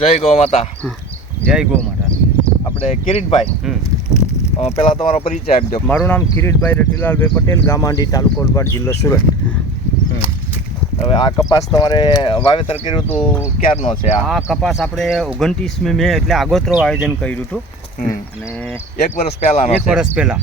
જય ગૌ માતા. જય ગો માતા. આપણે કિરીટભાઈ. પહેલા તમારો પરિચય આપજો. મારું નામ કિરીટભાઈ રતિલાલભાઈ પટેલ ગામાંડી તાલુકો ઓલપાડ જિલ્લો સુરત. હવે આ કપાસ તમારે વાવેતર કર્યું હતું ક્યારનો છે આ? આ કપાસ આપણે ઓગણત્રીસમી મે એટલે આગોતરો આયોજન કર્યું હતું. અને એક વર્ષ પહેલાં એક વર્ષ પહેલા.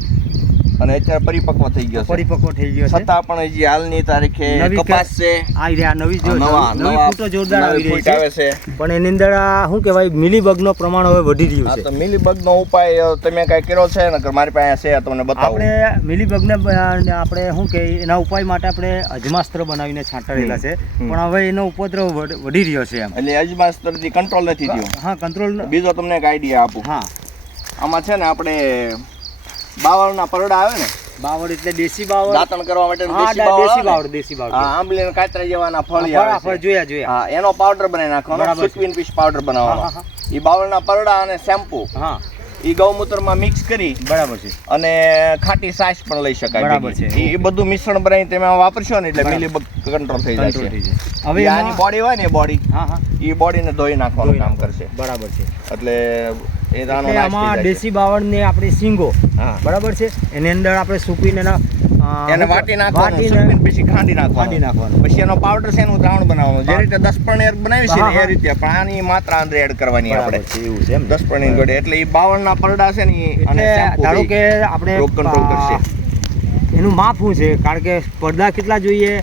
અને અત્યારે પરિપક્વ થઈ ગયો છે. પરિપક્વ થઈ ગયો છે. છતાં પણ હજી હાલની તારીખે કપાસ છે. આ રહ્યા નવી જો નવા નવા ફૂટો જોરદાર આવી રહી આવે છે. પણ એની અંદર શું કહેવાય મિલીબગનો પ્રમાણ હવે વધી રહ્યું છે. તો મિલીબગનો ઉપાય તમે કાંઈ કર્યો છે? ને મારી પાસે છે તમને બતાવું. આપણે મિલીબગને આપણે શું કે એના ઉપાય માટે આપણે અજમાસ્ત્ર બનાવીને છાંટાડેલા છે. પણ હવે એનો ઉપદ્રવ વધ- વધી રહ્યો છે એમ. એટલે અજમાસ્ત્રથી કંટ્રોલ નથી થયો. હા કંટ્રોલ બીજો તમને એક આઈડિયા આપું. હા. આમાં છે ને આપણે બાવળના પરડા આવે ને બાવળ એટલે દેશી બાવળ. દાંતણ કરવા માટે દેશી બાવળ દેશી બાવળ દેશી બાવળ. હા આંબલી કાતરા જેવાના ફળ આવે ફળ જોયા જોયા. હા એનો પાવડર બનાવી નાખવાનો સુકવીન પીસ પાવડર બનાવવાનો. એ બાવળના પરડા અને શેમ્પુ હા. એ ગૌમૂત્રમાં મિક્સ કરી બરાબર છે. અને ખાટી સાસ પણ લઈ શકાય બરાબર છે. ઈ બધું મિશ્રણ બનાવી તમે વાપરશો ને એટલે મિલી કંટ્રોલ થઈ જાય હવે આની બોડી હોય ને બોડી હા હા. એ બોડીને ધોઈ નાખવાનું કામ કરશે. બરાબર છે. એટલે એ એટલે આમાં. દેશી બાવળની આપણી હા. બરાબર છે? એની અંદર આપણે સૂકવીને એના વાટી નાખવાનું પછી ખાંડી નાખવાનું. નાખવાનું. પછી એનો પાવડર છે એનું દ્રાવણ બનાવવાનું. જે રીતે દસપણ એર બનાવી છે એ રીતે. પણ આની માત્રા અંદર એડ કરવાની આપણે. એવું છે એમ દસ પણ એટલે એ બાવળના પરડા છે ને અને ધારો કે આપણે રોગ control કરશે. એનું માપ શું છે? કારણ કે પડદા કેટલા જોઈએ.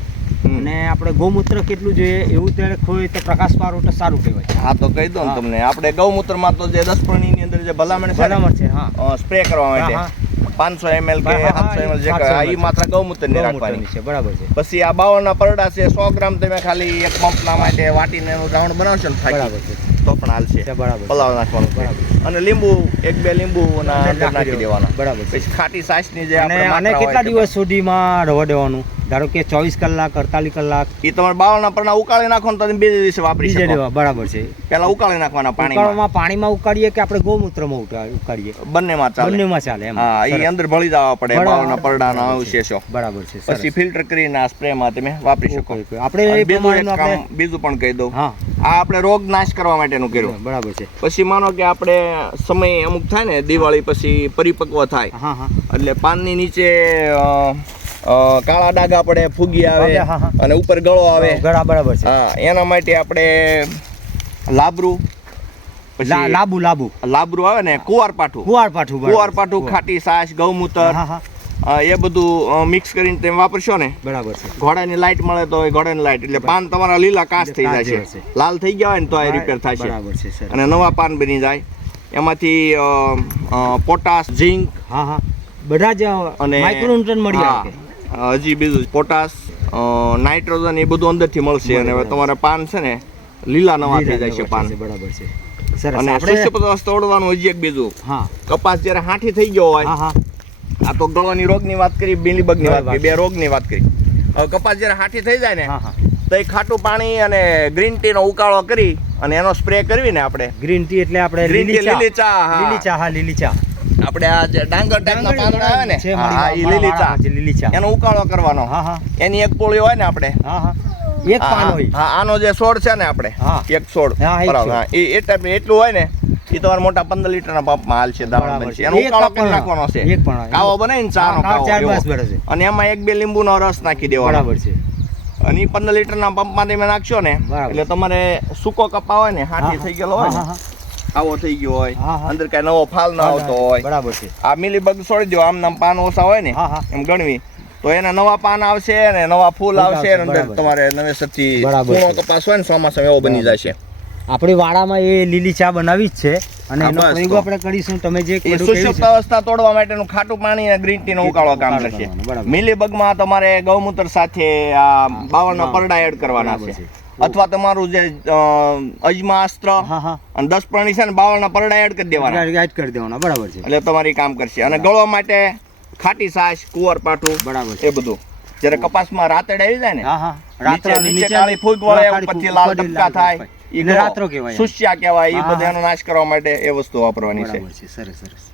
અને આપણે ગૌમૂત્ર કેટલું જોઈએ એવું ત્યારે ખોય તો પ્રકાશ પારો તો સારું કહેવાય. હા તો કહી દો તમને. આપણે ગૌમૂત્રમાં તો જે દસની અંદર જે ભલામણ બરાબર છે હા. સ્પ્રે કરવા માટે. પાંચસો એમએલ કે સાતસો એમએલ જે 700 આ ઈ માત્ર ગૌમૂત્રની રાખવાની. છે બરાબર છે. પછી આ બાવળના પરડા છે સો ગ્રામ તમે ખાલી એક પંપના માટે વાટીને એનું દ્રાવણ બનાવશો ને બરાબર છે. તો પણ હાલશે બરાબર. પલાવ નાખવાનું બરાબર. અને લીંબુ એક બે લીંબુ ના નાખી દેવાના. બરાબર પછી ખાટી છાશની જે અને કેટલા દિવસ સુધીમાં રવા દેવાનું? ધારો કે ચોવીસ કલાક અડતાલીસ કલાક. એ તમારે બાવળના પરના ઉકાળી નાખો ને તમે બે દિવસે વાપરી શકો. દેવા બરાબર છે. પેલા ઉકાળી નાખવાના પાણીમાં. ઉકાળવામાં પાણીમાં ઉકાળીએ કે આપણે ગૌમૂત્રમાં ઉકાળીએ? બંનેમાં ચાલે. બંનેમાં ચાલે એમ. હા એ અંદર ભળી જવા પડે. બાવળના પરડાના અવશેષો. બરાબર છે પછી. ફિલ્ટર કરીને આ સ્પ્રેમાં તમે વાપરી શકો. આપણે બીજું બીજું પણ કહી દઉં. હા. આ આપણે રોગ નાશ કરવા માટેનું કર્યું. બરાબર છે. પછી માનો કે આપણે સમય અમુક થાય ને દિવાળી પછી પરિપક્વ થાય. હા હા. એટલે પાનની નીચે કાળા ડાઘા પડે ફૂગી આવે. અને ઉપર ગળો આવે. ગળા બરાબર છે. હા એના માટે આપણે લાબરું લાબુ લાબુ. લાબરું આવે ને કુવાર પાઠું કુવાર પાઠું કુવાર. પાઠું ખાટી સાસ ગૌમૂત્ર એ બધું મિક્સ કરીને તમે વાપરશો ને બરાબર છે. ઘોડાની લાઈટ મળે તો ઘોડાની લાઈટ. એટલે પાન તમારા લીલા કાચ થઈ જાય છે. લાલ થઈ ગયા હોય ને તો એ રિપેર થશે બરાબર છે સર અને નવા પાન બની જાય. એમાંથી પોટાશ ઝીંક હા હા. બધા જ અને માઇક્રોન્યુટ્રન મળી આવે હજી બીજું પોટાશ નાઇટ્રોજન એ બધું અંદરથી મળશે અને હવે. તમારા પાન છે ને લીલા નવા થઈ જાય છે પાન. બરાબર છે. અને આપણે તોડવાનું હજી એક બીજું. હા. કપાસ જ્યારે હાંઠી થઈ ગયો હોય આ તો ગળવાની રોગની વાત કરી મિલીબગની વાત કરી બે રોગની વાત કરી. હવે કપાસ જ્યારે હાંઠી થઈ જાય ને તો એ ખાટું પાણી અને ગ્રીન ટી નો ઉકાળો કરી અને એનો સ્પ્રે કરવી ને આપણે. ગ્રીન ટી એટલે આપણે લીલી લીલી ચા લીલી ચા હા લીલી ચા. આપણે આ જે ડાંગર ટાઈપના પાંદડા આવે ને હા, મારા લીલી ચા. લીલી ચા. એનો ઉકાળો કરવાનો. હા હા. એની એક પોળી હોય ને આપણે. હા હા. એક પાન હોય. હા આનો જે છોડ છે ને આપણે એક છોડ હા, એ એ ટાઈપ એટલું હોય ને એ તમારા મોટા પંદર લીટરના પંપમાં હાલ છે દાણા બનશે છે. એનો ઉકાળો કરી નાખવાનો છે. કાવો બનાવીને ચાનો હા, કાવો અને એમાં એક બે લીંબુ નો રસ નાખી દેવાનો. બરાબર છે. અને એ પંદર લીટરના પંપમાં તમે નાખશો ને એટલે તમારે સૂકો કપા હોય ને હાથી થઈ ગયેલો હોય ને આવો થઈ ગયો હોય. અંદર કઈ નવો ફાલ ના આવતો હોય. બરાબર છે. આ મિલીબગ છોડી દો આમ નામ પાન ઓછા હોય ને એમ ગણવી. તો એના નવા પાન આવશે ને નવા ફૂલ આવશે અંદર તમારે નવેસરથી કૂણો કપાસ હોય ને ચોમાસામાં એવો બની જશે. આપણી વાડામાં એ લીલી ચા બનાવી જ છે અને એનો પ્રયોગ આપણે કરીશું. તમે જે સુષુપ્ત અવસ્થા તોડવા માટેનું ખાટું પાણી અને ગ્રીન ટી નો ઉકાળો કામ કરશે. મિલીબગમાં તમારે ગૌમૂત્ર સાથે આ બાવળના પરડા એડ કરવાના છે. અથવા તમારું જે અ, અજમા અસ્ત્ર હા હા. અને દસ પ્રણી છે ને બાવળના પરડા એડ કરી દેવાના. એડ કરી દેવાના બરાબર છે. એટલે તમારી કામ કરશે. અને ગળવા માટે ખાટી સાશ કુંવર પાઠું બરાબર એ બધું. જ્યારે કપાસમાં રાતડ આવી જાય ને રાત્રે નીચે કાળી ફૂગ વળે પછી લાલ ટપકા થાય. રાત્રો કહેવાય. સુસ્યા કહેવાય એ બધાનો નાશ કરવા માટે એ વસ્તુ વાપરવાની છે. છે સરસ સરસ.